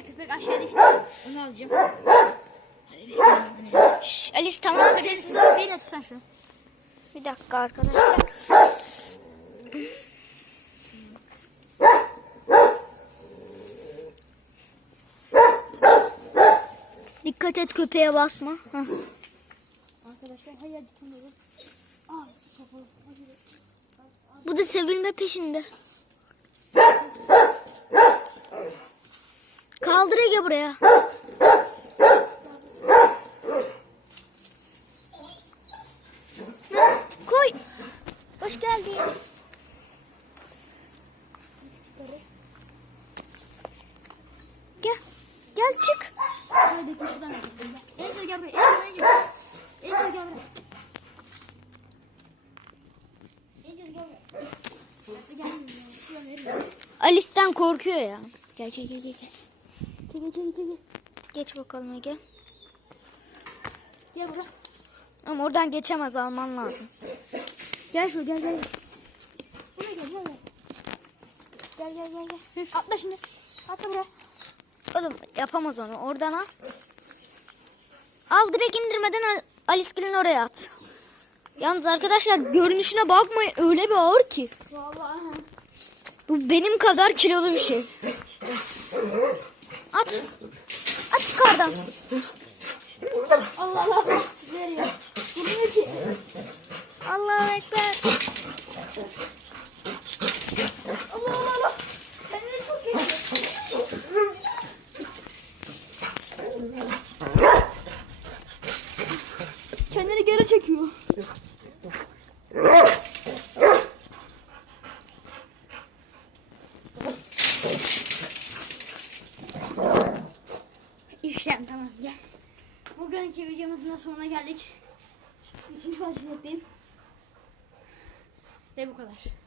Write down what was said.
diğer köpek aşağı düştü. Onu alacağım. Hadi bismillahirrahmanirrahim. Şş, Alice tamam sessiz ol. Beyin at sen şunu. Bir dakika arkadaşlar. Dikkat et köpeğe basma. Hah. Arkadaşlar hayır. Bu da sevilme peşinde. Kaldır Ege buraya. Koy. Hoş geldin. Gel. Gel çık. Angel gel buraya. Angel. Angel gel buraya. Alice'den korkuyor ya. Gel gel gel gel. Gel gel gel. Geç bakalım Ege. Gel buraya. Ama oradan geçemez alman lazım. Gel şu gel gel. Buraya gel gel gel. Gel gel gel gel. Atla şimdi. Atla buraya. Oğlum yapamaz onu. Oradan al. Al direkt indirmeden Al- Alice Gil'in oraya at. Yalnız arkadaşlar görünüşüne bakmayın öyle bir ağır ki. Vallahi. Bu benim kadar kilolu bir şey. At. At yukarıdan. Allah Allah. Nereye? Bu ne ki? Allahu Ekber. Allah Allah Allah. Kendini çok geçiyor. Kendini geri çekiyor. İşlem tamam gel. Bugünkü videomuzun da sonuna geldik. Bitmiş vaziyetteyim. Ve bu kadar.